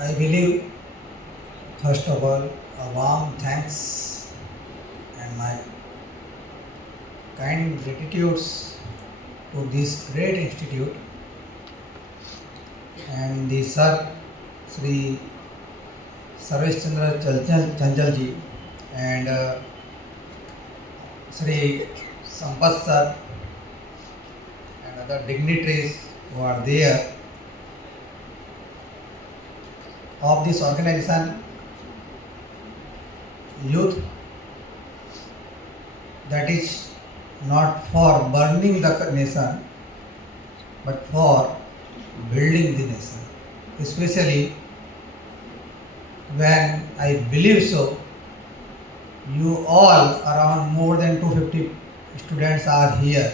I believe, first of all, a warm thanks and my kind gratitudes to this great institute and the Sir Sri Sarvesh Chandra Chanchal ji and Sri Sampath sir and other dignitaries who are there of this organization youth that is not for burning the nation but for building the nation. Especially when I believe so, you all around more than 250 students are here.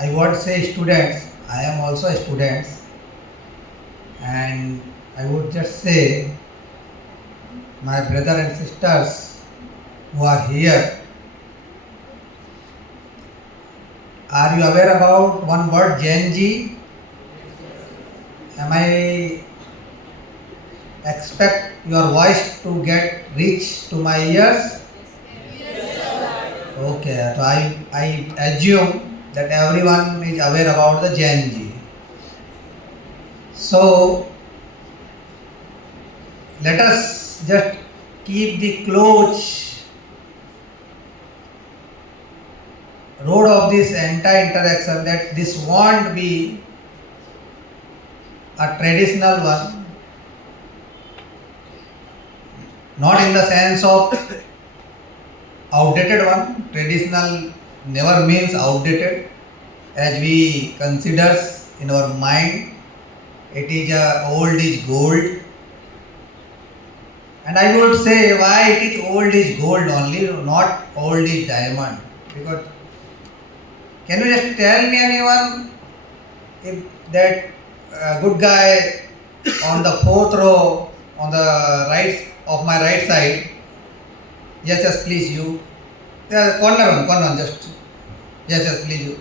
I won't say students, I am also a student, and I would just say my brother and sisters who are here. Are you aware about one word Jain ji? Am I expect your voice to get reach to my ears? Okay, so I assume that everyone is aware about the Jain ji. So let us just keep the close road of this entire interaction, that this won't be a traditional one, not in the sense of outdated one. Traditional never means outdated, as we consider in our mind it is old is gold. And I would say why it is old is gold only, not old is diamond. Because can you just tell me anyone if that good guy on the fourth row on the right of my right side? Yes, please you. Yeah, corner one, just. Yes, please you.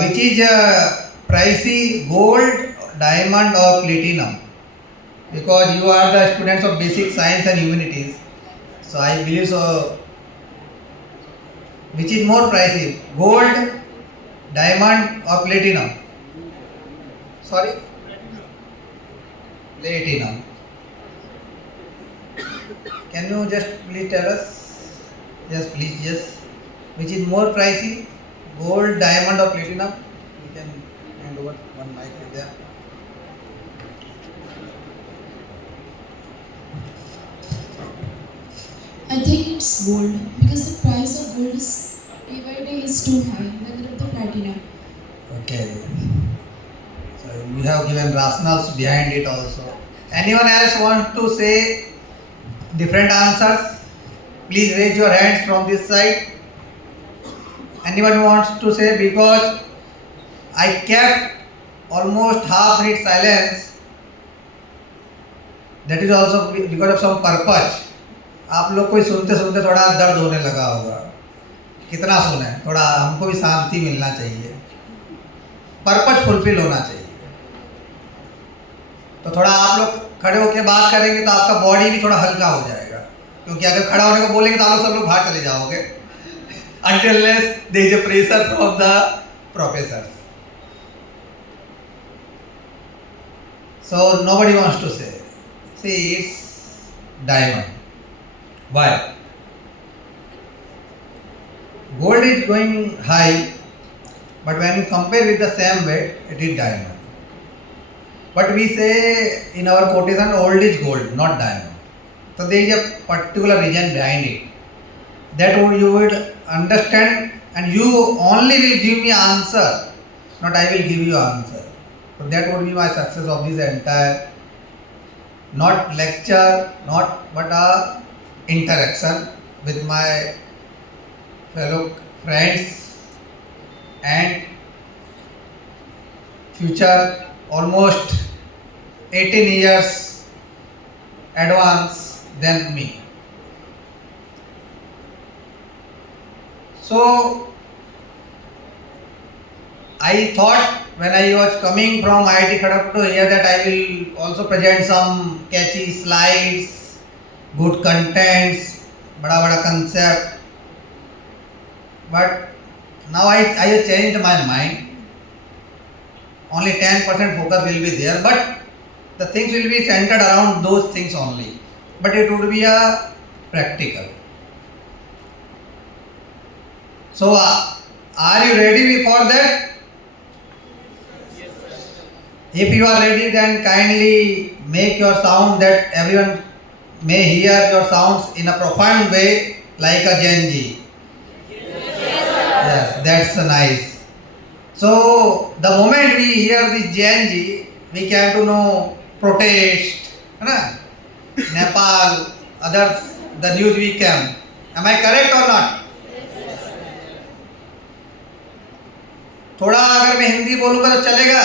Which is pricey, gold, diamond or platinum? Because you are the students of basic science and humanities, so I believe so. Which is more pricey, gold, diamond or platinum? Sorry? Platinum. Can you just please tell us? Yes, please, yes. Which is more pricey, gold, diamond or platinum? You can hand over one mic there. I think it's gold because the price of gold is day by day is too high than that of the platinum. Okay. So you have given rationales behind it also. Anyone else want to say different answers? Please raise your hands from this side. Anyone wants to say? Because I kept almost half minute silence. That is also because of some purpose. आप लोग को सुनते सुनते थोड़ा दर्द होने लगा होगा. कितना सुने, थोड़ा हमको भी शांति मिलना चाहिए, पर्पस फुलफिल होना चाहिए. तो थोड़ा आप लोग खड़े होकर बात करेंगे तो आपका बॉडी भी थोड़ा हल्का हो जाएगा, क्योंकि अगर खड़ा होने को बोलेंगे तो आप लोग सब लोग बाहर चले जाओगे until there is a pressure from the professors. So nobody wants to say. See, it's diamond. Why? Gold is going high, but when you compare with the same weight, it is diamond. But we say in our quotation, old is gold, not diamond. So there is a particular reason behind it. That you would understand, and you only will give me answer, not I will give you answer. So that would be my success of this entire, not lecture, not but a interaction with my fellow friends and future almost 18 years advance than me. So I thought when I was coming from IIT Kharagpur to here, that I will also present some catchy slides, good contents, bada concept. But now I have changed my mind. Only 10% focus will be there, but the things will be centered around those things only. But it would be a practical. So, are you ready for that? If you are ready, then kindly make your sound that everyone may hear your sounds in a profound way, like a Genji. Yes, that's nice. So, the moment we hear this Genji, we came to know protest, है Nepal, others, the news we came. Am I correct or not? थोड़ा अगर मैं हिंदी बोलूँगा तो चलेगा?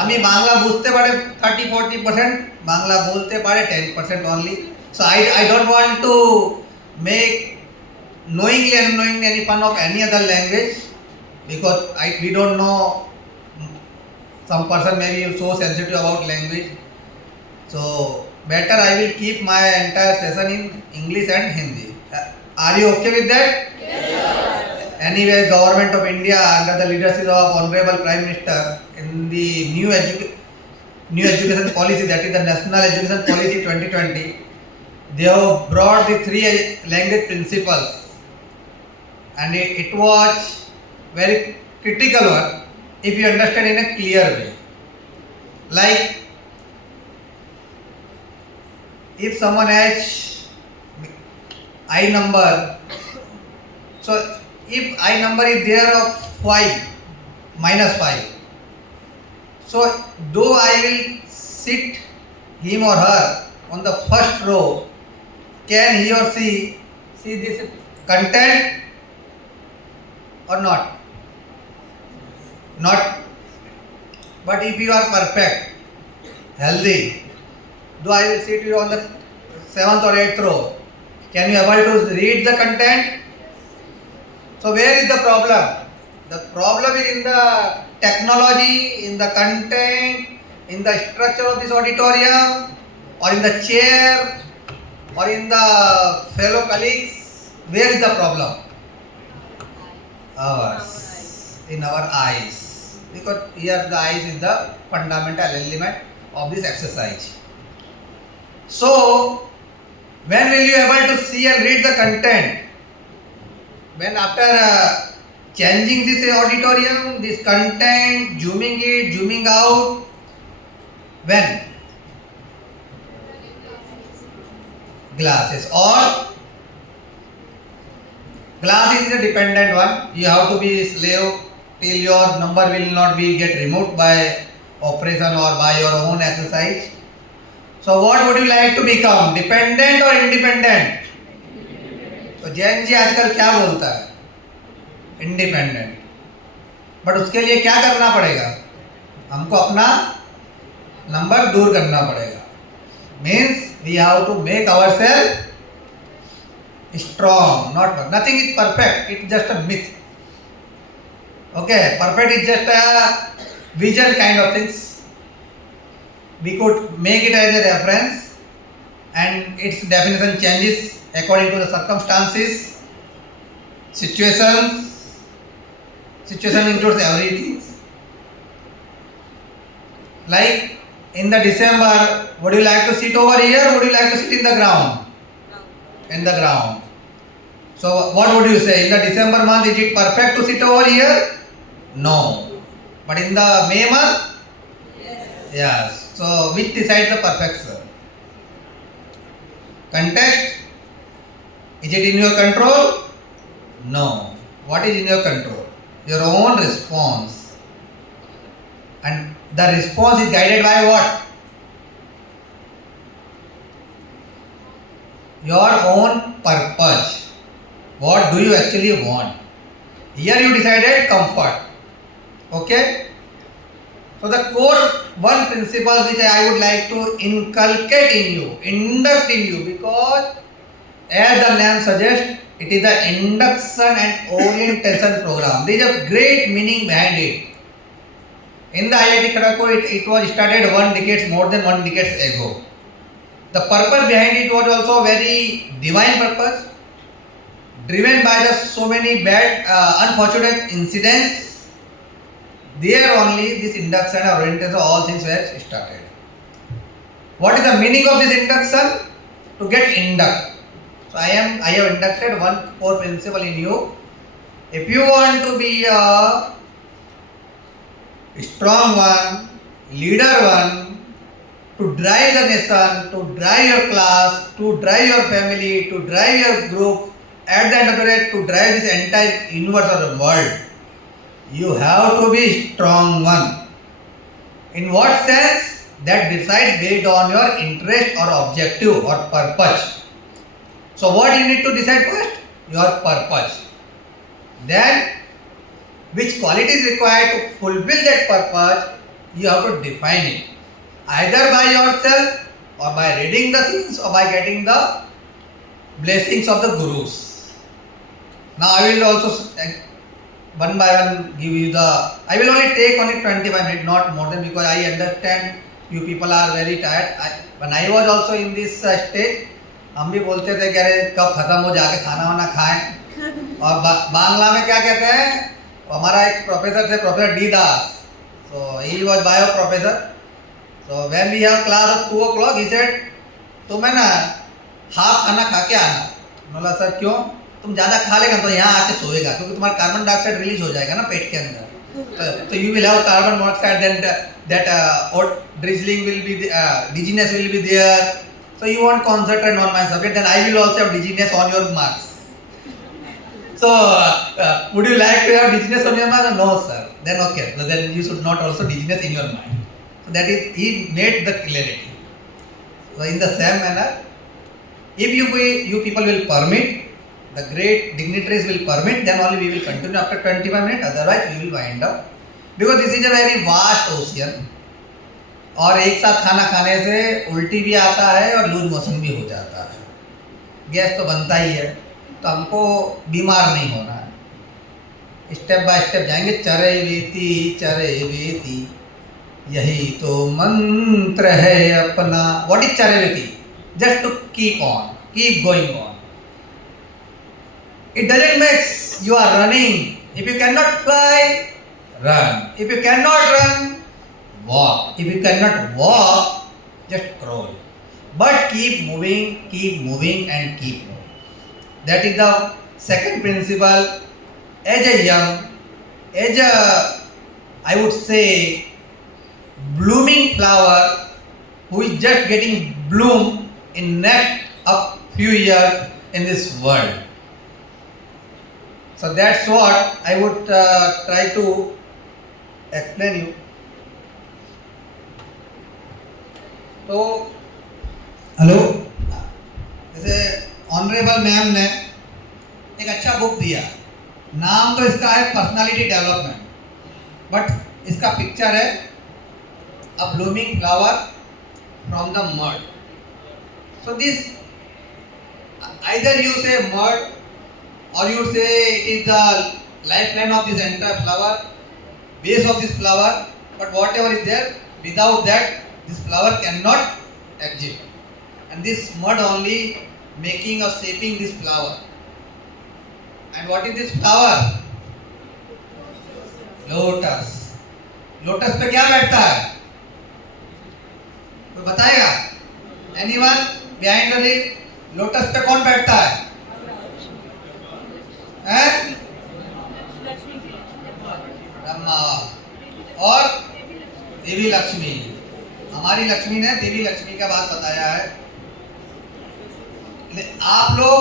আমি বাংলা বুঝতে পারে 30-40%, বাংলা বলতে পারে 10% only. So I don't want to make knowingly and unknowingly any fun of any other language, because we don't know, some person may be so sensitive about language. So better I will keep my entire session in English and Hindi. Are you okay with that? Anyway, Government of India under the leadership of Honorable Prime Minister in the new education policy, that is the National Education Policy 2020, they have brought the 3 language principles, and it was very critical one if you understand in a clear way. Like if someone has I number, so if I number is there of 5, -5, so though I will sit him or her on the first row, can he or she see this content or not? Not. But if you are perfect, healthy, though I will sit you on the 7th or 8th row, can you able to read the content? So where is the problem? The problem is in the technology, in the content, in the structure of this auditorium, or in the chair, or in the fellow colleagues. Where is the problem? Ours. In our eyes. Because here the eyes is the fundamental element of this exercise. So, when will you able to see and read the content? When after changing this auditorium, this content, zooming it, zooming out, when? Glasses. Or glasses is a dependent one. You have to be slave till your number will not be get removed by operation or by your own exercise. So what would you like to become? Dependent or independent? तो जैन जी आजकल क्या बोलता है? Independent. But उसके लिए क्या करना पड़ेगा? हमको अपना नंबर दूर करना पड़ेगा. Means we have to make ourselves strong. Nothing is perfect. It's just a myth. Okay, perfect is just a vision kind of things. We could make it as a reference, and its definition changes according to the circumstances, situations. Situation includes everything. Like in the December, would you like to sit over here? Would you like to sit in the ground? In the ground. So what would you say? In the December month, is it perfect to sit over here? No. But in the May month? Yes. So which decides the perfection? Context? Is it in your control? No. What is in your control? Your own response. And the response is guided by what? Your own purpose. What do you actually want? Here you decided comfort. Okay? So the core one principle which I would like to inculcate in you, induct in you, because as the name suggests, it is the induction and orientation program. There is a great meaning behind it. In the IIT Kharagpur, it was started more than one decade ago. The purpose behind it was also very divine purpose, driven by the so many bad, unfortunate incidents. There only this induction or orientation, all things were started. What is the meaning of this induction? To get induct. So I have inducted one core principle in you. If you want to be a strong one, leader one, to drive the nation, to drive your class, to drive your family, to drive your group, at the end of the day, to drive this entire universe or the world, you have to be strong one. In what sense? That decides based on your interest or objective or purpose. So what you need to decide first? Your purpose. Then which quality is required to fulfill that purpose, you have to define it. Either by yourself or by reading the things or by getting the blessings of the gurus. Now I will also one by one give you I will only take only 25 minutes, not more than, because I understand you people are very tired. When I was also in this stage, हम भी बोलते थे कि अरे कब खत्म हो जाके खाना वाना खाएं. और बांग्ला में क्या कहते हैं, हमारा एक प्रोफेसर थे, professor D Das. So he was bio professor. So when we have class at 2 o'clock, he said, तुम्हें ना हाफ खाना खा के आना. बोला सर क्यों? तुम ज़्यादा खा लेगा तो यहाँ आके सोएगा, क्योंकि तुम्हारा कार्बन डाइऑक्साइड रिलीज हो जाएगा ना पेट के अंदर. So you will have carbon monoxide, then that drizzling will be, dizziness will be there. So you won't concentrate on my subject, then I will also have dizziness on your marks. So would you like to have dizziness on your marks? No, sir. Then okay. So then you should not also dizziness in your mind. So that is, he made the clarity. So in the same manner, if you people will permit, the great dignitaries will permit, then only we will continue after 25 minutes, otherwise we will wind up. Because this is a very vast ocean. और एक साथ खाना खाने से उल्टी भी आता है और लूज मोशन भी हो जाता है. गैस तो बनता ही है, तो हमको बीमार नहीं होना है. स्टेप बाय स्टेप जाएंगे. चरे वेती यही तो मंत्र है अपना. व्हाट इज चरे वेती? Just to keep going on. It doesn't make you are running. If you cannot fly, run. If you cannot run, walk. If you cannot walk, just crawl. But keep moving and keep moving. That is the second principle. As a, I would say, blooming flower who is just getting bloom in next a few years in this world. So that's what I would try to explain you. तो hello, जैसे honourable ma'am ने एक अच्छा book दिया. नाम तो इसका है पर्सनालिटी डेवलपमेंट, बट इसका पिक्चर है a blooming flower from the mud. So this either you say mud or you say it is the lifeline of this entire flower, base of this flower, but whatever is there, without that this flower cannot exist. And this mud only making or shaping this flower. And what is this flower? Lotus. Lotus पे क्या बैठता है? कोई बताएगा? Anyone behind the leaf? Lotus पे कौन बैठता है? ब्रह्मा और देवी लक्ष्मी. हमारी लक्ष्मी ने देवी लक्ष्मी का बात बताया है. आप लोग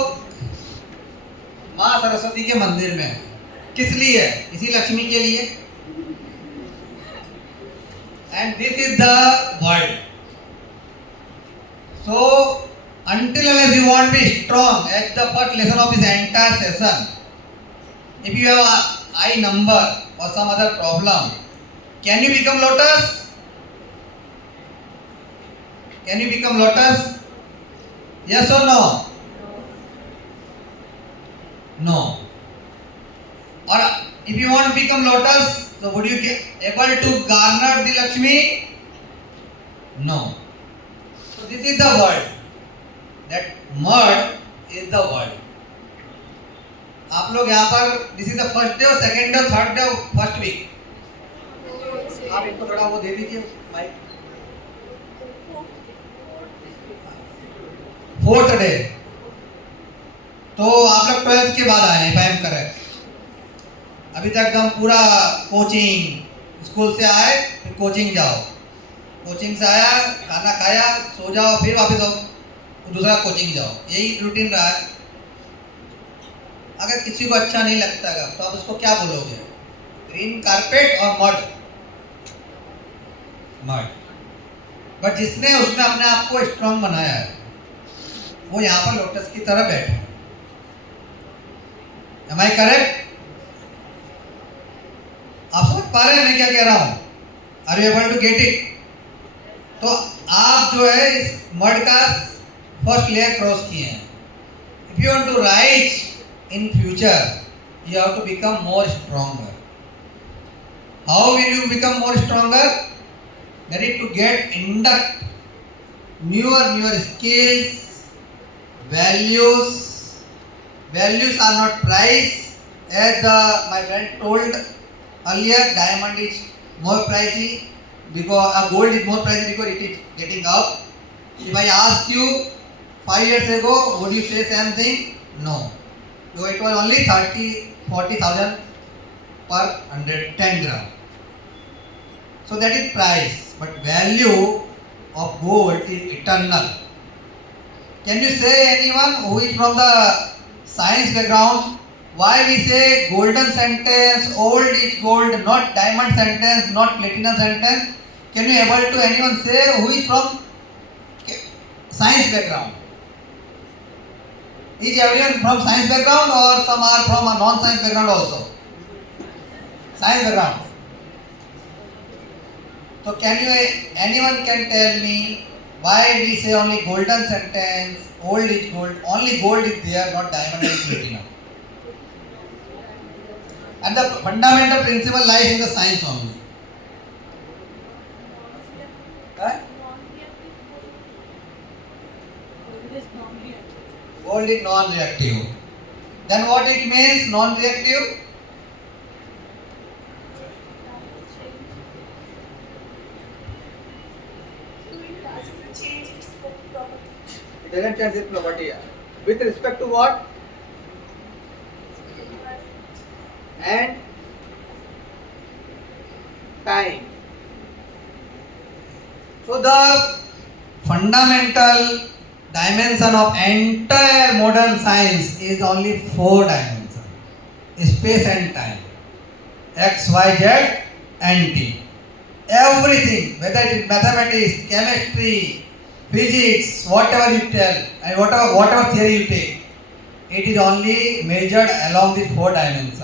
माँ सरस्वती के मंदिर में हैं. किस लिए? इसी लक्ष्मी के लिए. And this is the world. So until unless you want to be strong, at the first lesson of this entire session, if you have a high number or some other problem, can you become lotus? Can you become lotus? Yes or no? No. और If you want to become lotus, so would you be able to garner the Lakshmi? No. So this is the world. That mud is the world. आप लोग यहाँ पर this is the first day और second day और third day और first week. आप इनको थोड़ा वो दे दीजिए माइक. Fourth day. तो आप लोग 12th के बाद आए हैं, इफ आई एम करेक्ट. अभी तक हम पूरा कोचिंग स्कूल से आए, फिर कोचिंग जाओ, कोचिंग से आया, खाना खाया, सो जाओ, फिर वापस आओ, दूसरा कोचिंग जाओ. यही रूटीन रहा है. अगर किसी को अच्छा नहीं लगता है तो आप उसको क्या बोलोगे? ग्रीन कारपेट और मड. मड. बट जिसने उसमें अपने आप को स्ट्रांग बनाया है वो यहाँ पर लोटस की तरह बैठे. Am I correct? आप समझ पा रहे हैं मैं क्या कह रहा हूं? Are you able to get it? तो आप जो है इस मड का फर्स्ट लेयर क्रॉस किए हैं. If you want to rise in future, you have to become more stronger. How will you become more stronger? That is to get induct newer skills, values. Values are not price. As my friend told earlier, diamond is more pricey because gold is more pricey because it is getting up. If I ask you 5 years ago, would you say same thing? No. So it was only 30-40,000 per 110 gram. So that is price. But value of gold is eternal. Can you say anyone who is from the science background why we say golden sentence, old is gold, not diamond sentence, not platinum sentence? Can you able to anyone say who is from science background? Is everyone from science background or some are from a non-science background also? Science background. So can you anyone can tell me why we say only golden sentence, old is gold, only gold is there, not diamond and platinum? And the fundamental principle lies in the science only. Right? Gold is non-reactive. Then what it means non-reactive? It doesn't change its property. With respect to what? And time. So the fundamental dimension of entire modern science is only 4 dimensions: space and time, x, y, z, and t. Everything, whether it is mathematics, chemistry, physics, whatever you tell, and whatever theory you take, it is only measured along these 4 dimensions.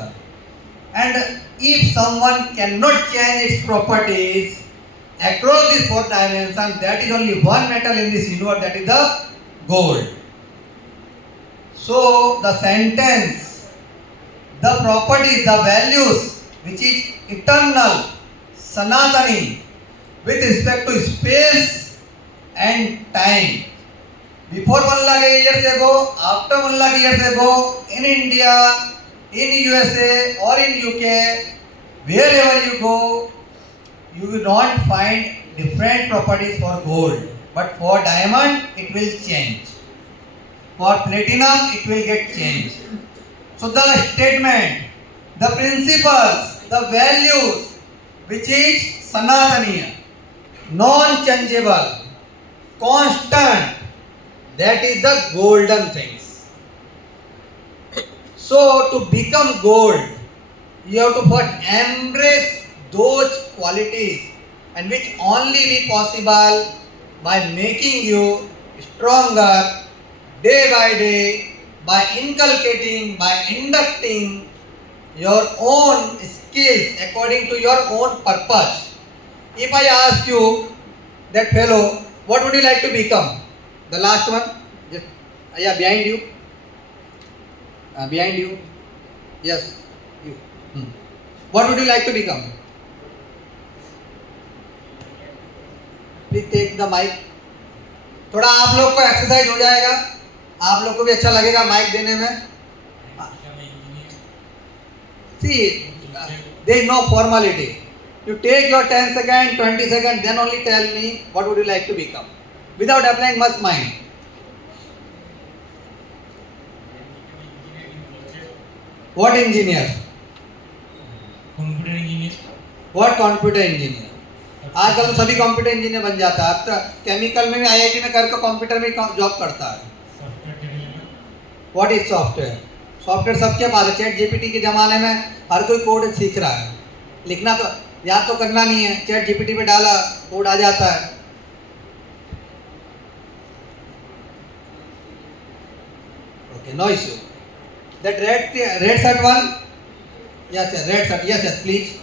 And if someone cannot change its properties across these 4 dimensions, that is only one metal in this universe, that is the gold. So the sentence, the properties, the values which is eternal, sanatani, with respect to space and time, before 1 lakh years ago, after 1 lakh years ago, in India, in USA or in UK, wherever you go, you will not find different properties for gold. But for diamond, it will change. For platinum, it will get changed. So the statement, the principles, the values, which is sanataniya, non-changeable, constant, that is the golden things. So to become gold, you have to first embrace those qualities, and which only be possible by making you stronger day by day, by inculcating, by inducting your own skills according to your own purpose. If I ask you, that fellow, what would you like to become? The last one, just yeah, behind you. Behind you, yes, you. What would you like to become? Please take the mic. थोड़ा आप लोग को exercise हो जाएगा, आप लोग को भी अच्छा लगेगा माइक देने में. See, there is no formality. You take your 10 seconds, 20 seconds, then only tell me what would you like to become. Without applying much mind. What engineer? Computer engineer. What computer engineer? आजकल तो सभी computer engineer बन जाता है. अब तो chemical में भी आईआईटी में करके कंप्यूटर में जॉब करता है. Software developer. What is software? Software सबके पास है. चैट जीपीटी के ज़माने में हर कोई कोड सीख रहा है. लिखना तो याद तो करना नहीं है, चैट जीपीटी पे डाला कोड आ जाता है. Okay, no issue. That red shirt one. Yes yes, red shirt. Yes yes, please.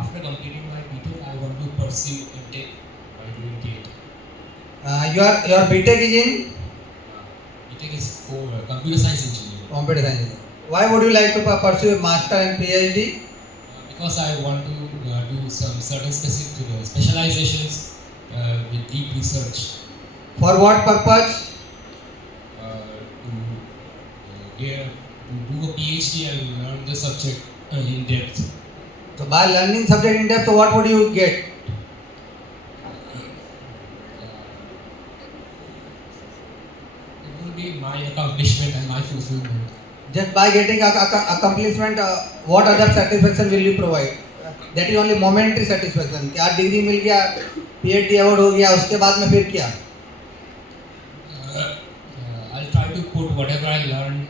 After completing my B.Tech, I want to pursue M.Tech by doing GATE. Your BTech is in B.Tech is for computer science engineering. computer science. Why would you like to pursue master and PhD? Because I want to do some certain specific specializations with deep research For what purpose? to do a PhD and learn the subject in depth. So by learning subject in depth, so what would you get? It will be my accomplishment and my fulfillment. Just by getting accomplishment, what other satisfaction will you provide? That is only momentary satisfaction. क्या degree मिल गया, PhD award हो गया, उसके बाद में फिर क्या? I'll try to put whatever I learned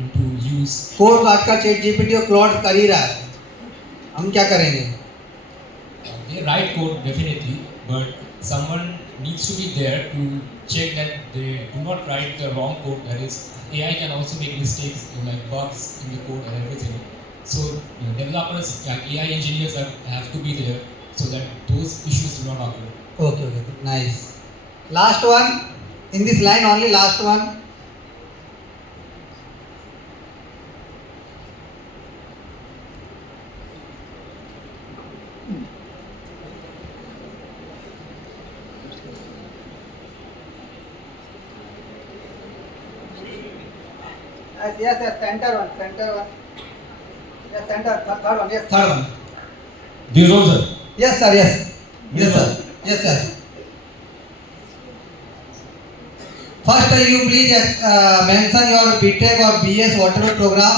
into use. Course आजकल चैट जीपीटी और क्लॉड कर ही रहा है. हम क्या करेंगे? They write code definitely, but someone needs to be there to check that they do not write the wrong code. That is, AI can also make mistakes like bugs in the code and everything. So developers, like AI engineers, have to be there so that those issues do not occur. Okay, okay, nice. Last one. In this line only, last one. Yes, yes, center one. Yes, third one, yes, third one. This one, sir. Yes, sir, yes. Yes, sir. Yes, sir. First, you please mention your BTech or BS whatever program.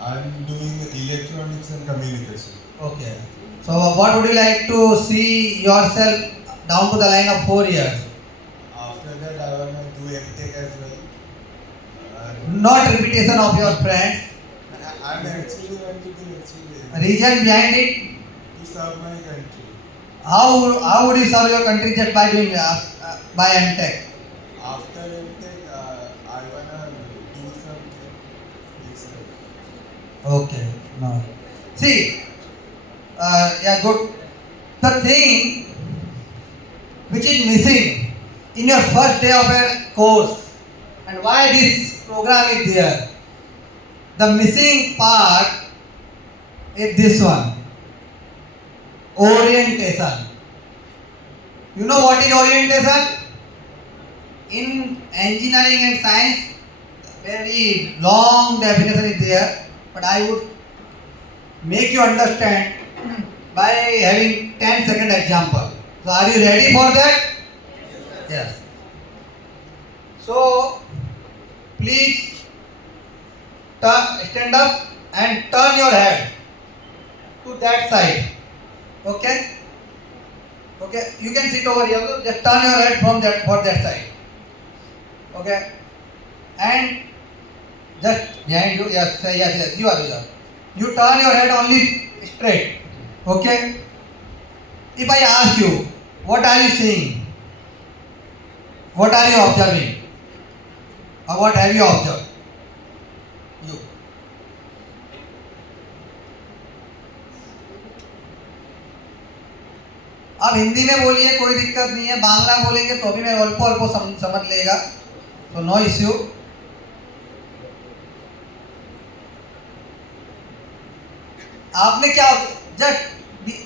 I'm doing electronics and communication. Okay. So, what would you like to see yourself down to the line of 4 years? After that, I want to do MTech as well. Not repetition of your friends. I'm actually want to do Reason behind it. to serve my country. How would you serve your country just by doing by MTech? After MTech, I wanna do something. Research. Okay. No. See. Yeah. Good. The thing which is missing in your first day of a course, and why this program is there. The missing part is this one. Orientation. You know what is orientation? In engineering and science, very long definition is there, but I would make you understand by having 10-second example. So are you ready for that? Yes. So please stand up and turn your head to that side. Okay? Okay, you can sit over here. Just turn your head from that for that side. Okay? And just behind you, yes, you are here. You turn your head only straight. Okay? If I ask you, what are you seeing? What are you observing? Or what have you observed? You. अब हिंदी में बोलिए, कोई दिक्कत नहीं है. बांग्ला बोलेंगे तो भी मैं अल्प अल्प समझ लेगा. So no issue. आपने क्या just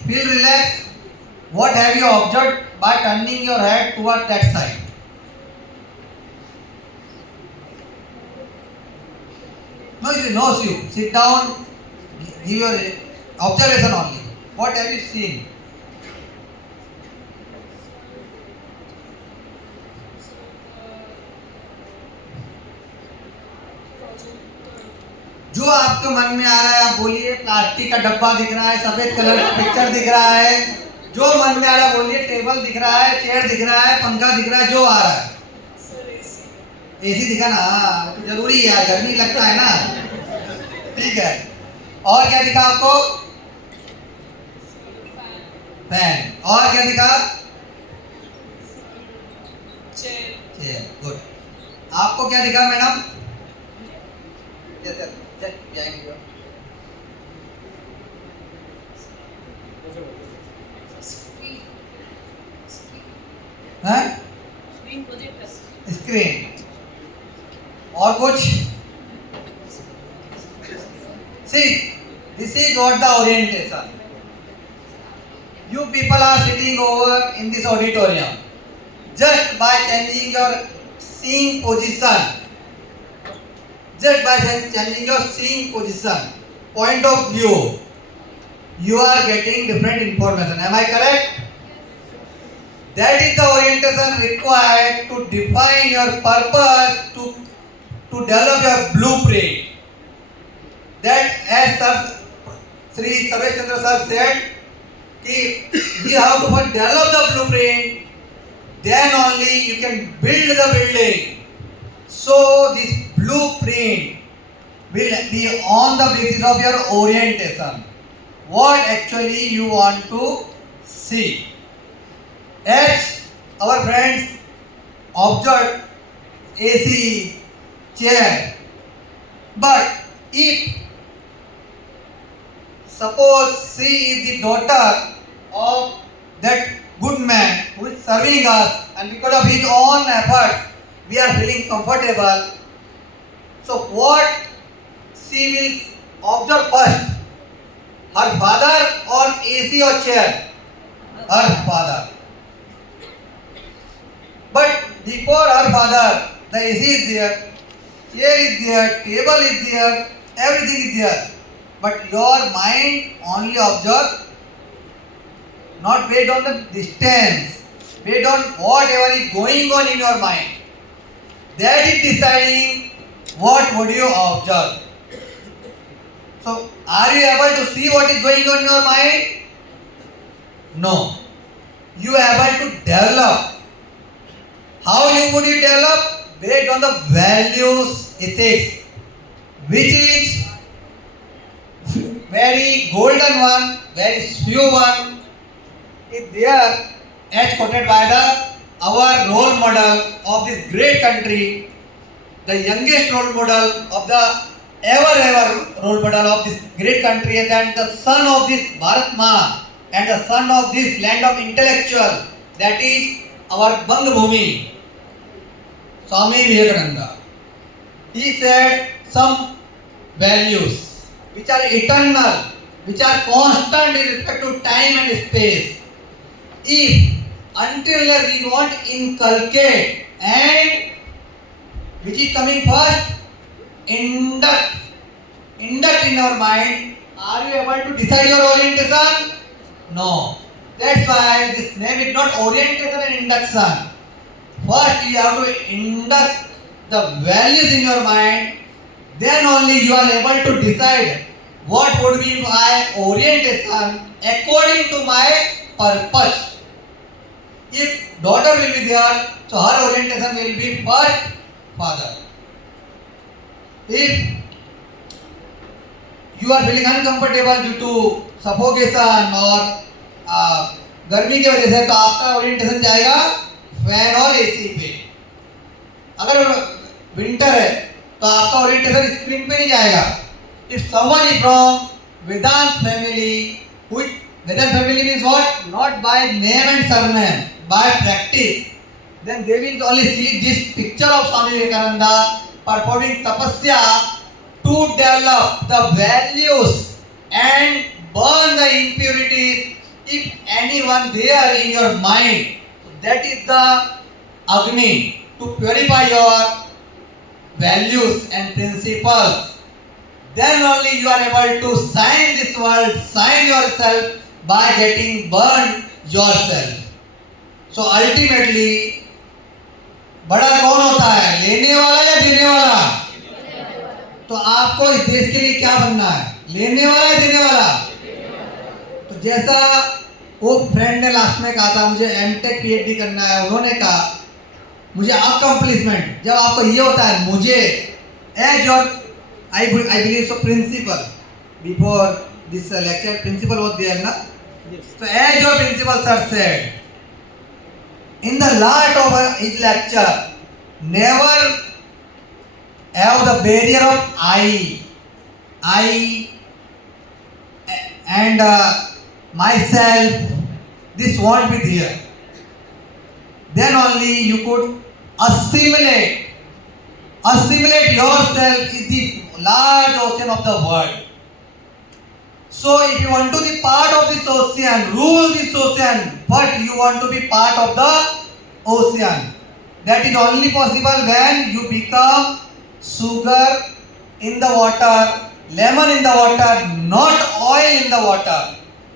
feel relaxed. What have you observed by turning your head toward that side? No issue, no issue. Sit down, give your observation only. What have you seen? जो आपके मन में आ रहा है आप बोलिए. प्लास्टिक का डब्बा दिख रहा है, सफेद कलर का पिक्चर दिख रहा है, जो मन में आ रहा है बोलिए. टेबल दिख रहा है, चेयर दिख रहा है, पंखा दिख रहा है, जो आ रहा है. एसी दिखा ना, तो जरूरी है, गर्मी लगता है ना. ठीक है. और क्या दिखा आपको? फैन. और क्या दिखा? चेयर. गुड. आपको क्या दिखा मैडम? Just behind you. हाँ? स्क्रीन. और कुछ? See, this is what the orientation. You people are sitting over in this auditorium. Just by changing your seeing position. Just by changing your seeing position, point of view, you are getting different information. Am I correct? That is the orientation required to define your purpose, to develop your blueprint. That as Sir Sri Sarvesh Chandra Sir said, कि we have to first develop the blueprint, then only you can build the building. So this blueprint will be on the basis of your orientation. What actually you want to see. As our friends observed AC, chair. But if suppose she is the daughter of that good man who is serving us, and because of his own effort we are feeling comfortable. So what she will observe first? Her father or AC or chair? Her father. But before her father, the AC is there, chair is there, table is there, everything is there. But your mind only observe, not based on the distance, based on whatever is going on in your mind. That is deciding what would you observe. So, are you able to see what is going on in your mind? No. You are able to develop. How would you develop? Based on the values, ethics, which is very golden one, very few one, is there as quoted by our role model of this great country, the youngest role model of the ever role model of this great country, and then the son of this Bharat Ma and the son of this land of intellectual, that is our Bangbhumi, Swami Vivekananda. He said some values which are eternal, which are constant in respect to time and space. If until we want inculcate, and which is coming first, induct in our mind. Are you able to decide your orientation? No. That's why this name is not orientation and induction. First you have to induct the values in your mind, then only you are able to decide what would be my orientation according to my purpose. If daughter will be there, so her orientation will be first father. If you are feeling uncomfortable due to suffocation or गर्मी की वजह से, तो आपका orientation जाएगा fan और AC पे. अगर विंटर है तो आपका ओरिएंटेशन स्क्रीन पे नहीं जाएगा. If someone is from Vedant family, which Vedant family means what? Not by name and surname, by practice. then they will only see this picture of Swami Vivekananda performing tapasya to develop the values and burn the impurities if anyone there in your mind. That is the Agni to purify your values and principles. Then only you are able to shine this world, shine yourself by getting burned yourself. So ultimately, बड़ा कौन होता है, लेने वाला या देने वाला? तो आपको इस देश के लिए क्या बनना है, लेने वाला या देने वाला? तो जैसा वो फ्रेंड ने लास्ट में कहा था मुझे एमटेक पीएचडी करना है, उन्होंने कहा मुझे अकम्प्लिशमेंट, जब आपको ये होता है मुझे as your I believe so principal before this lecture principal was there na. So as your principal sir said in the last of his lecture, never have the barrier of I and myself, this won't be there. Then only you could assimilate yourself in the large ocean of the world. So if you want to be part of this ocean, rule this ocean, but you want to be part of the ocean. That is only possible when you become sugar in the water, lemon in the water, not oil in the water.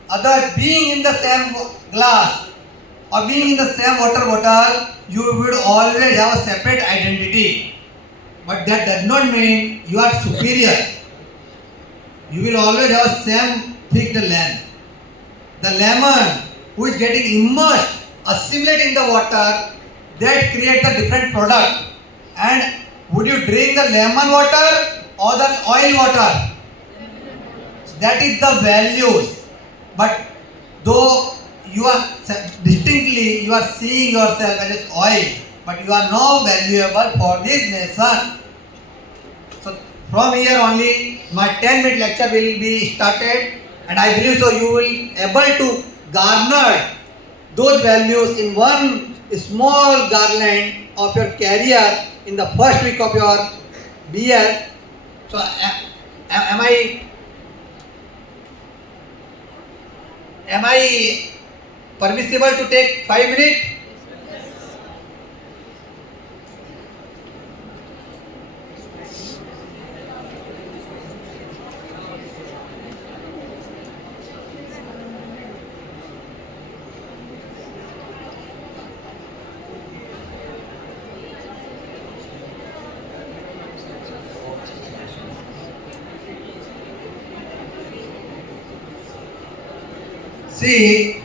Other being in the same glass or being in the same water bottle, you would always have a separate identity. But that does not mean you are superior. You will always have same fixed length. The lemon who is getting immersed, assimilating the water, that creates a different product. And would you drink the lemon water or the oil water? That is the values. But though you are distinctly, you are seeing yourself as oil, but you are now valuable for this nation. So from here only my 10-minute lecture will be started, and I believe so you will able to garner those values in one small garland of your career in the first week of your BS. So am I permissible to take 5 minutes? See,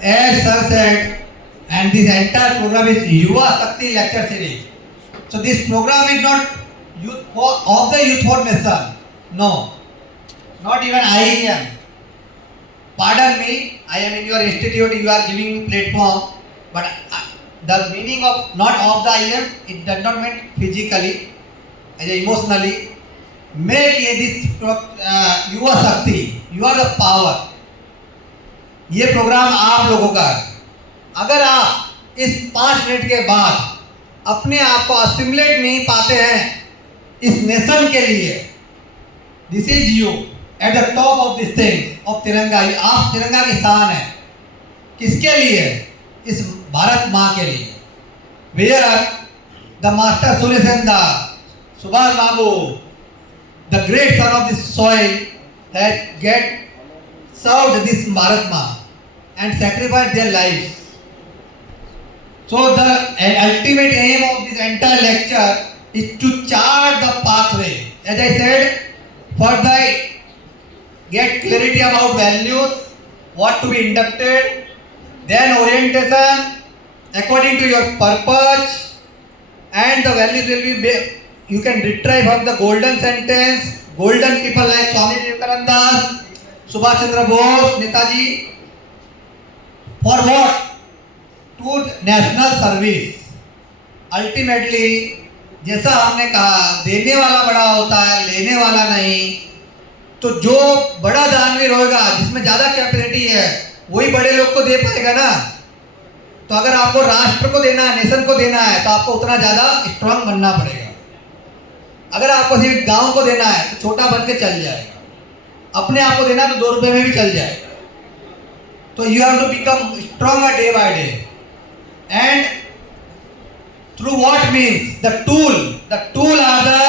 as sir said, and this entire program is Yuva Shakti lecture series. So this program is not youth for, of the youth for nation. No, not even IEM. Pardon me, I am in your institute, you are giving me platform, but the meaning of not of the IEM, it does not mean physically, emotionally. Make this Yuva Shakti, you are the power. ये programme आप लोगों का है. अगर आप इस 5 minute के बाद अपने आप को असिमुलेट नहीं पाते हैं इस नेशन के लिए, this is you at the top of this thing of तिरंगा. आप तिरंगा की शान है. किसके लिए? इस भारत माँ के लिए. Where the master Surya Sen, Subhash Babu, the great son of this soil has get served this Bharat Ma and sacrificed their lives. So the ultimate aim of this entire lecture is to chart the pathway. As I said, further get clarity about values, what to be inducted, then orientation according to your purpose, and the values will be, you can retrieve from the golden sentence, golden people like Swami Vivekananda, Subhash Chandra Bose, Netaji. For what? To national service. Ultimately, जैसा हमने कहा, देने वाला बड़ा होता है, लेने वाला नहीं. तो जो बड़ा दानवीर होगा, जिसमें ज़्यादा कैपेसिटी है, वही बड़े लोग को दे पाएगा ना. तो अगर आपको राष्ट्र को देना है, नेशन को देना है, तो आपको उतना ज़्यादा स्ट्रांग बनना पड़ेगा। अगर आपको सिर्फ गांव को देना है तो छोटा बन के चल जाएगा। अपने आप को देना है तो 2 रुपये में भी चल जाएगा। तो you have to become stronger day by day, and through what means the tool are the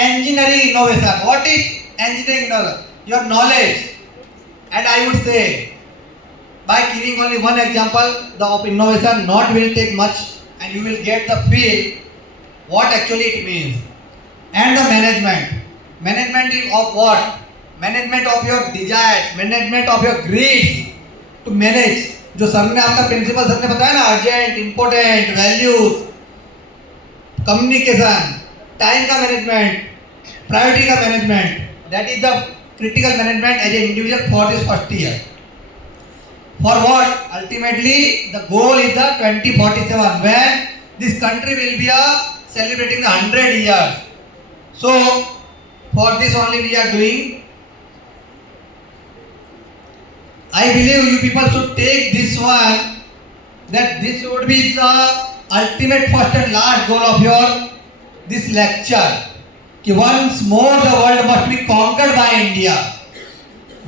engineering innovation. What is engineering innovation? Your knowledge. And I would say, by giving only one example, the of innovation not will take much, and you will get the feel what actually it means. And the management is of what? Management of your desires, management of your greed to manage. जो sir ने आपका principal sir ने बताया ना, urgent, important, values, communication, time का management, priority का management, that is the critical management as an individual for this first year. For what? Ultimately, the goal is the 2047, when this country will be celebrating the 100 years. So, for this only we are doing. I believe you people should take this one, that this would be the ultimate first and last goal of your this lecture. कि once more the world must be conquered by India.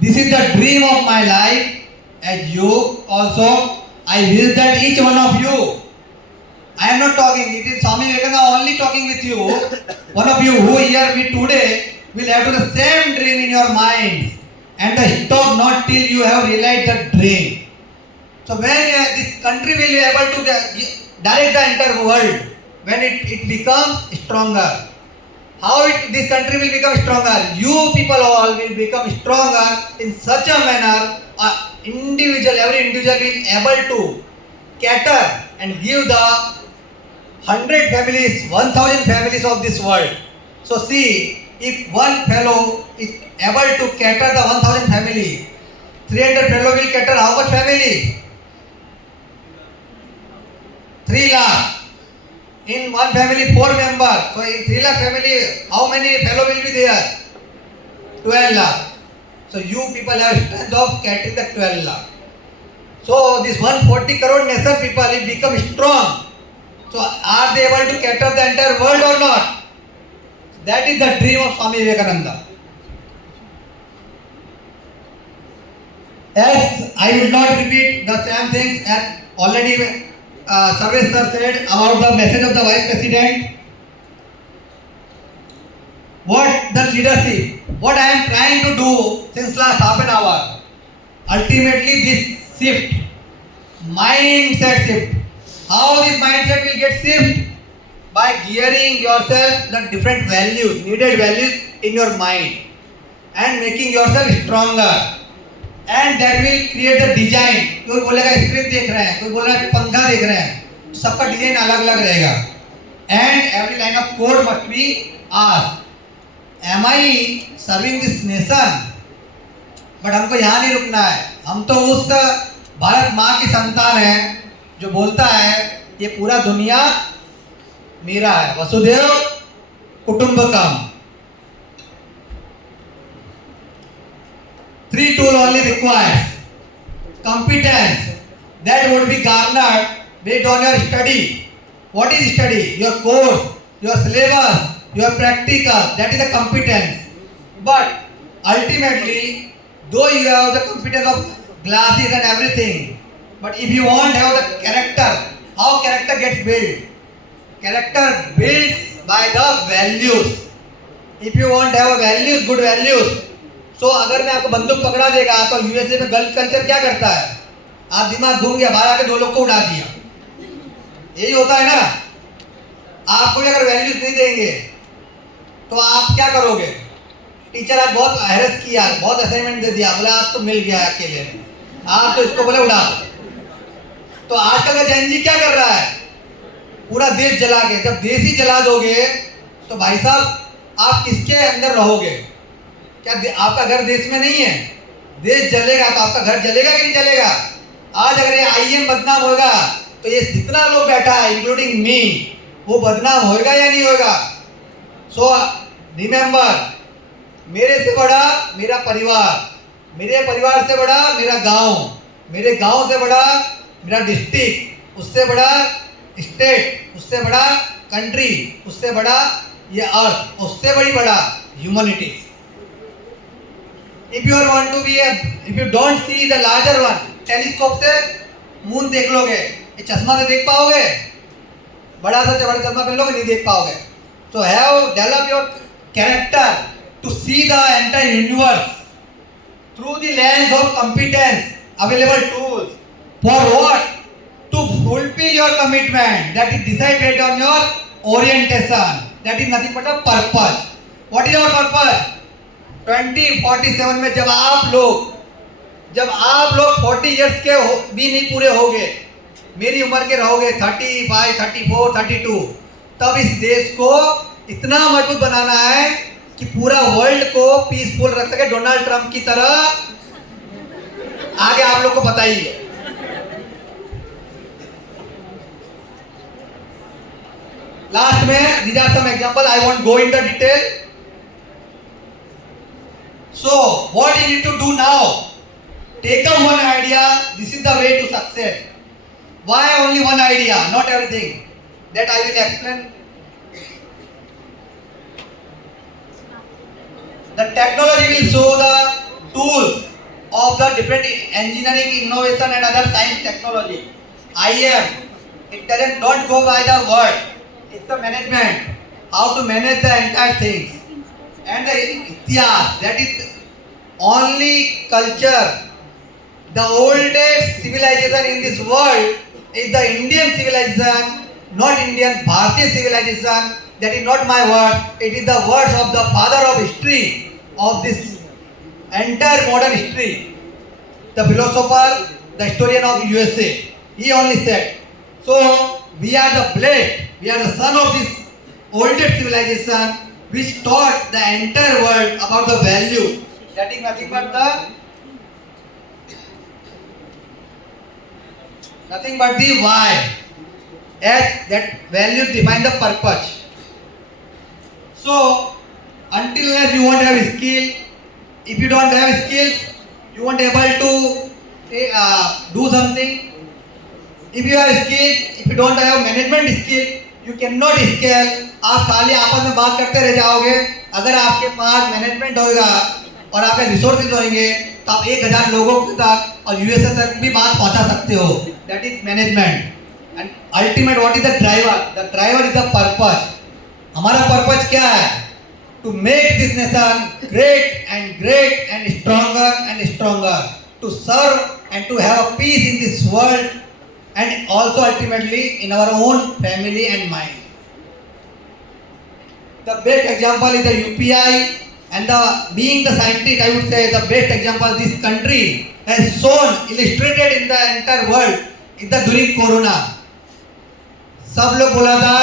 This is the dream of my life. As you also, I wish that each one of you, I am not talking, it is Swami Vivekananda only talking with you. One of you who hear me today will have the same dream in your mind, and stop not till you have realized the dream. So when this country will be able to direct the entire world, when it becomes stronger. How this country will become stronger? You people all will become stronger in such a manner. Every individual will able to cater and give the 100 families, 1,000 families of this world. So see, if one fellow is able to cater the 1,000 family, 300 fellow will cater how much family? 3 lakh. In one family, 4 members. So in 3 lakh family, how many fellow will be there? 12 lakh. So you people have strength of catering the 12 lakh. So this 140 crore nation people will become strong. So are they able to cater the entire world or not? That is the dream of Swami Vivekananda. As I will not repeat the same things as already Sarvesh sir said about the message of the Vice President. What the leadership, what I am trying to do since last half an hour, ultimately this shift, mindset shift. How this mindset will get shift? By gearing yourself the different values, needed values in your mind, and making yourself stronger. And that will create the design. कोई बोलेगा screen देख रहे हैं, कोई बोल रहा है पंखा देख रहे हैं, सबका डिजाइन अलग अलग रहेगा. And every line of code must be asked, am I serving this nation? But हमको यहाँ नहीं रुकना है. हम तो उस भारत माँ की संतान है जो बोलता है ये पूरा दुनिया मेरा है. Vasudev कुटुंबकम. 3 tools only required. Competence, that would be garnered based on your study. What is study? Your course, your syllabus, your practical, that is the competence. But ultimately, though you have the competence of classes and everything, but if you want to have the character, how character gets built? Character built by the values. If you want to have values, good values, so अगर मैं आपको बंदूक पकड़ा देगा तो USA में gulf culture क्या करता है? आप दिमाग घूम गया, बाहर आके 2 लोग को उड़ा दिया. यही होता है ना. आपको अगर वैल्यूज नहीं देंगे तो आप क्या करोगे? टीचर आप बहुत हैरेस किया, बहुत असाइनमेंट दे दिया, बोला आप तो मिल गया अकेले में, आप तो इसको बोले उड़ा. तो आजकल का जेनजी क्या कर रहा है? पूरा देश जला के. जब देश ही जला दोगे तो भाई साहब आप किसके अंदर रहोगे? क्या आपका घर देश में नहीं है? देश जलेगा तो आपका घर जलेगा कि नहीं जलेगा? आज अगर ये आईएम बदनाम होगा तो ये जितना लोग बैठा है इंक्लूडिंग मी, वो बदनाम होगा या नहीं होगा? सो रिमेंबर, मेरे से बड़ा मेरा परिवार, मेरे परिवार से बड़ा मेरा गांव, मेरे गांव से बड़ा मेरा डिस्ट्रिक्ट, उससे बड़ा स्टेट, उससे बड़ा कंट्री, उससे बड़ा ये अर्थ, उससे बड़ी बड़ा humanity. If you want to be if you don't see the larger one, telescope से मून देख लोगे, ये चश्मा से देख पाओगे? बड़ा सा बड़ा चश्मा पहन लोगे, नहीं देख पाओगे. So have develop your character to see the entire universe through the lens of competence, available tools. For what? To fulfill your commitment that is decided on your orientation. That is nothing but a purpose. What is your purpose? 2047 में जब आप लोग 40 years के भी नहीं पूरे होगे, मेरी उम्र के रहोगे 35, 34, 32, तब इस देश को इतना मजबूत बनाना है कि पूरा वर्ल्ड को पीसफुल रख सके, डोनाल्ड ट्रंप की तरह. आगे आप लोग को बताइए. लास्ट में these are some example. I won't go into detail. So what you need to do now? Take up one idea. This is the way to success. Why only one idea, not everything? That I will explain. The technology will show the tools of the different engineering, innovation and other science technology. It don't go by the word. It's the management. How to manage the entire things. And the ityas, that is only culture. The oldest civilization in this world is the Indian civilization, not Indian Bharatiya civilization. That is not my word. It is the words of the father of history of this entire modern history. The philosopher, the historian of USA. He only said. So we are the blessed. We are the son of this oldest civilization which taught the entire world about the value. That is nothing but the why. As that value define the purpose. So until as you won't have skill, if you don't have skills, you won't able to do something. If you have skill, if you don't have management skill, you cannot scale. आप खाली आपस में बात करते रह जाओगे. अगर आपके पास मैनेजमेंट होगा और आपके रिसोर्सेज होंगे तो आप 1000 लोगों तक और यूएसए तक भी बात पहुंचा सकते हो. That is management. And ultimate what is the driver? The driver is the purpose. हमारा पर्पस क्या है? To make this nation great and stronger, to serve and to have a peace in this world and also ultimately in our own family and mind. The best example is the UPI, and being the scientist, I would say the best example this country has shown, illustrated in the entire world is the during Corona. सब लोग बोला था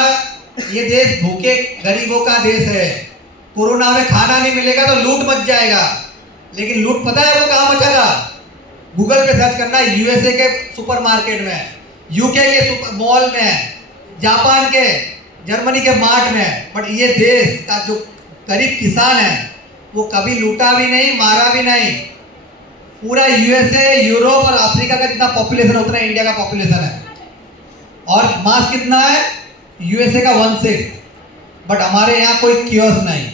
ये देश भूखे गरीबों का देश है, कोरोना में खाना नहीं मिलेगा तो लूट मच जाएगा. लेकिन लूट पता है वो कहाँ मचा था? गूगल पे सर्च करना, यूएसए के सुपरमार्केट में, यूके के मॉल में, जापान के, जर्मनी के मार्ट में. बट ये देश का जो गरीब किसान है वो कभी लूटा भी नहीं, मारा भी नहीं. पूरा यूएसए, यूरोप और अफ्रीका का जितना पॉपुलेशन उतना इंडिया का पॉपुलेशन है. और मास कितना है? यूएसए का 1/6. बट हमारे यहाँ कोई क्योस नहीं.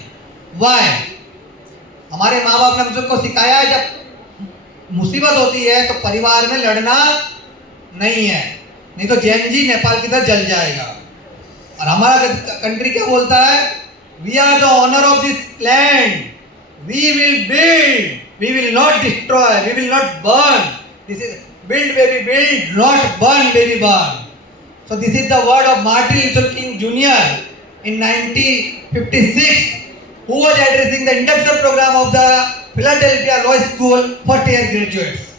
वाई? हमारे माँ बाप ने मुझको सिखाया है जब मुसीबत होती है तो परिवार में लड़ना नहीं है, नहीं तो जेएनजी नेपाल की तरह जल जाएगा. और हमारा कंट्री क्या बोलता है? We are the owner of this land, we will build, we will not destroy, we will not burn. This is build baby build, not burn baby burn. So this is the word of Martin Luther King Jr. in 1956, who was addressing the induction program of the Philadelphia Law School first-year graduates.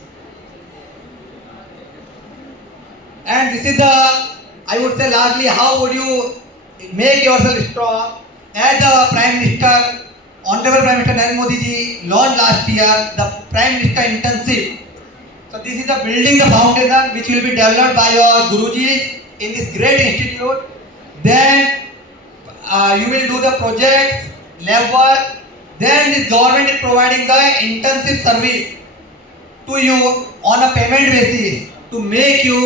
And this is the, I would say largely, how would you make yourself strong? As the Prime Minister, Honorable Prime Minister Narendra Modi ji launched last year the Prime Minister Internship. So this is the building the foundation which will be developed by your Gurujis in this great institute. Then you will do the project, lab work. Then this government is providing the intensive service to you on a payment basis to make you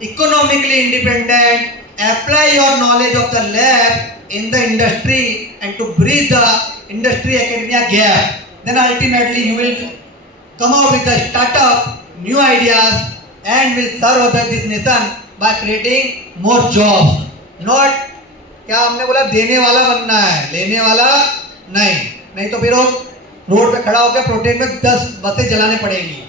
economically independent, apply your knowledge of the lab in the industry and to bridge the industry academia gap. Then ultimately you will come out with a startup, new ideas, and will serve this nation by creating more jobs. Not क्या हमने बोला देने वाला बनना है, लेने वाला नहीं, नहीं तो फिर वो रोड पे खड़ा होकर प्रोटेस्ट में 10 बसें जलाने पड़ेंगी.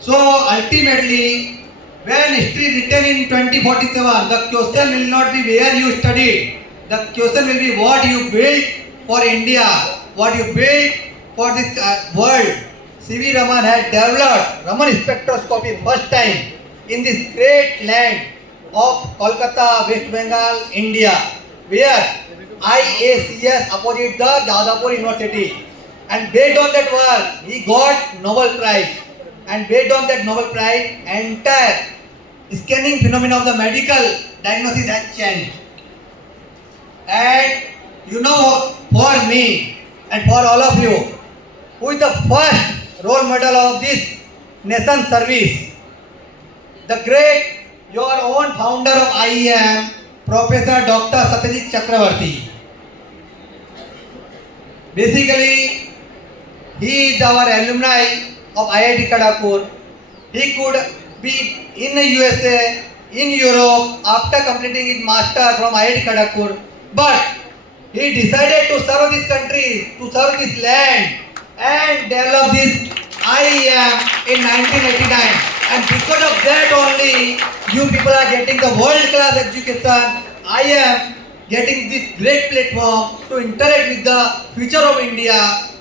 So ultimately, when history written in 2047, the question will not be where you studied. The question will be what you built for India, what you built for this world. C.V. Raman had developed Raman spectroscopy first time in this great land of Kolkata, West Bengal, India, where IACS opposite the Jadavpur University. And based on that work, he got Nobel Prize. And based on that Nobel Prize, entire scanning phenomena of the medical diagnosis has changed. And you know, for me and for all of you, who is the first role model of this nation service? The great, your own founder of IEM, Professor Dr. Satyajit Chakravarti. Basically, he is our alumni of IIT Kharagpur. He could be in the USA, in Europe after completing his master from IIT Kharagpur, but he decided to serve this country, to serve this land, and develop this IEM in 1989. And because of that only, you people are getting the world-class education. I am getting this great platform to interact with the future of India,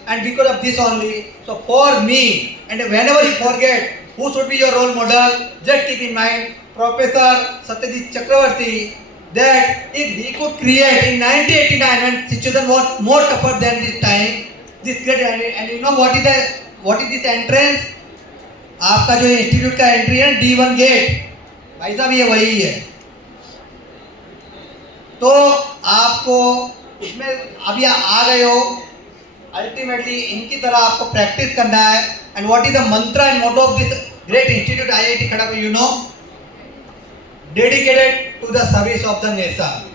and because of this only. So for me, and whenever you forget who should be your role model, just keep in mind Professor Satyajit Chakravarti, that if he could create in 1989 when situation was more tougher than this time, this great, and you know what is this entrance? आपका जो institute का entry है D1 gate, भाई साहब ये वही है. तो आपको इसमें अभी आ गए हो, अल्टीमेटली इनकी तरह आपको प्रैक्टिस करना है. And what is the mantra and motto of this great institute IIT Kharagpur? You know, dedicated to the service of the nation.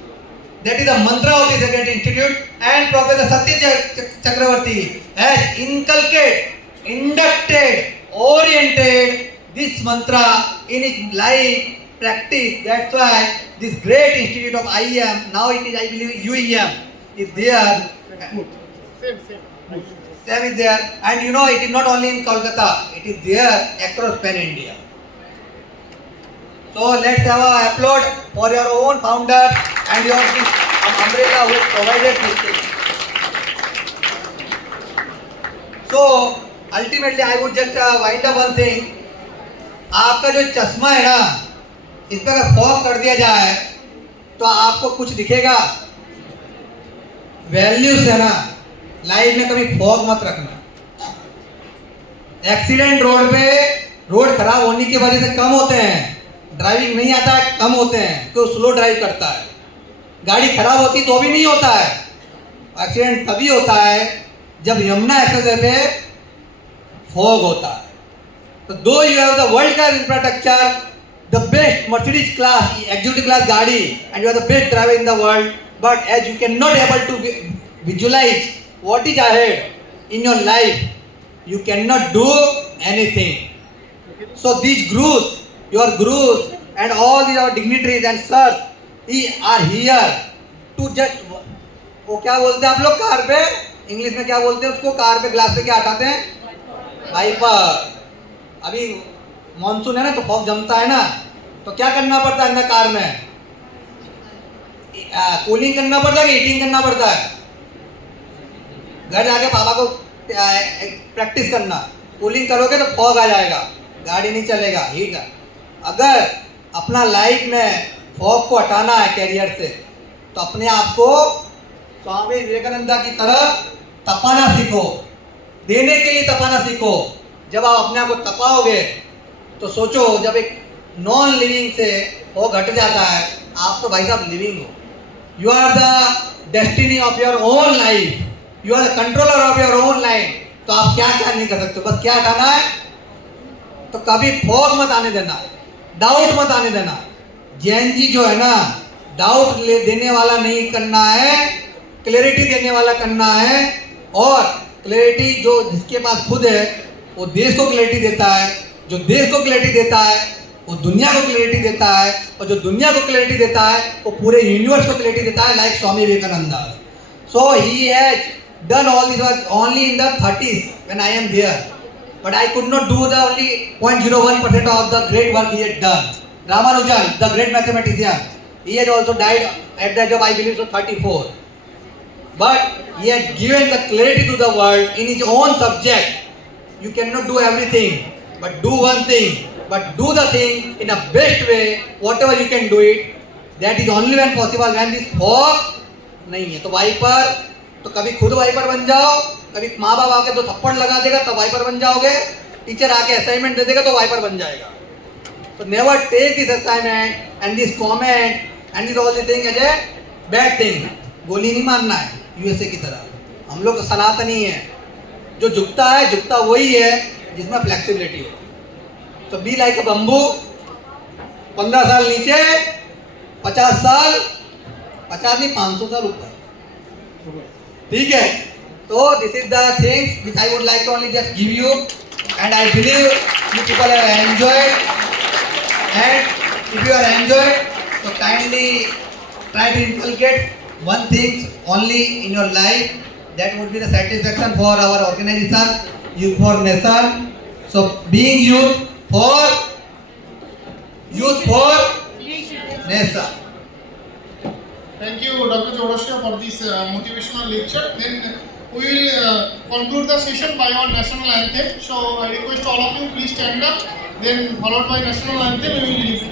That is the mantra of this great institute. And Professor Satyajit Chakravarti has inculcated, inducted, oriented this mantra in his life practice. That's why this great institute of IEM, now it is I believe UEM, is there. Same is there. And you know, it is not only in Kolkata, it is there across pan India. So let's have a applaud for your own founder and your umbrella who provided this thing. So ultimately I would just wind up one thing. आपका जो चश्मा है ना, इस पर अगर fog कर दिया जाए तो आपको कुछ दिखेगा? वैल्यूज है ना, लाइफ में कभी फॉग मत रखना. एक्सीडेंट रोड पे, रोड खराब होने की वजह से कम होते हैं. ड्राइविंग नहीं आता है, कम होते हैं, तो स्लो ड्राइव करता है. गाड़ी खराब होती तो भी नहीं होता है. एक्सीडेंट तभी होता है जब यमुना एक्सप्रेस पे फॉग होता है. तो दो you have the world class infrastructure, the best Mercedes class executive class गाड़ी, and you are the best driver in the world, but as you can not able to visualize what is ahead in your life, you cannot do anything. So these gurus, your gurus and all these our dignitaries and sirs, are here to just, वो क्या बोलते हैं आप लोग car पे, English में क्या बोलते हैं उसको, कार पे ग्लास पे क्या हटाते हैं? वाइपर. अभी मॉनसून है ना तो फॉग जमता है ना, तो क्या करना पड़ता है अंदर कार में? कूलिंग करना पड़ता है, हीटिंग करना पड़ता है. घर जाके पापा को प्रैक्टिस करना, कूलिंग करोगे तो फॉग आ जाएगा, गाड़ी नहीं चलेगा. हीट है. अगर अपना लाइफ में फॉग को हटाना है कैरियर से, तो अपने आप को स्वामी विवेकानंद की तरह तपाना सीखो, देने के लिए तपाना सीखो. जब आप अपने आप को तपाओगे तो सोचो, जब एक नॉन लिविंग से फॉग हट जाता है, आप तो भाई साहब लिविंग हो. You are the destiny of your own life, you are the controller of your own life. तो आप क्या क्या नहीं कर सकते, बस क्या हटाना है? तो कभी फॉग मत आने देना, डाउट मत आने देना। जैन जी जो है ना, डाउट देने वाला नहीं करना है, क्लैरिटी देने वाला करना है। और क्लैरिटी जो जिसके पास खुद है वो देश को क्लैरिटी देता है, जो देश को क्लैरिटी देता है वो दुनिया को क्लैरिटी देता है, और जो दुनिया को क्लैरिटी देता है वो पूरे यूनिवर्स को क्लैरिटी देता है, like Swami Vivekananda. So he has done all this work only in the 30s when I am there, but I could not do the only 0.01% of the great work he had done. Ramanujan, the great mathematician, he had also died at the age of, I believe so, 34. But he had given the clarity to the world in his own subject. You cannot do everything, but do one thing, but do the thing in a best way, whatever you can do it. That is only when possible, when this fog नहीं है। तो wiper, तो कभी खुद wiper बन जाओ, कभी माँ बाप आके दो थप्पड़ लगा देगा तब वाइपर बन जाओगे, टीचर आके असाइनमेंट दे देगा तो वाइपर बन जाएगा। तो never take this assignment and this comment and this all this thing as a bad thing. गोली नहीं मारना है यूएसए की तरह। हम लोग सनातनी है, जो झुकता है झुकता वही है जिसमें फ्लेक्सिबिलिटी हो। तो बी लाइक अ बम्बू, 15 साल नीचे, 50 साल, 50 नहीं 500 साल ऊपर, ठीक है। तो this is the things which I would like to only just give you, and I believe you people have enjoyed, and if you are enjoyed तो kindly try to inculcate one thing only in your life, that would be the satisfaction for our organization, youth for nation. So being youth for nation. Thank you, Dr. Chodashia, for this motivational lecture. Then we will conclude the session by our national anthem. So I request all of you please stand up. Then followed by national anthem, we will leave.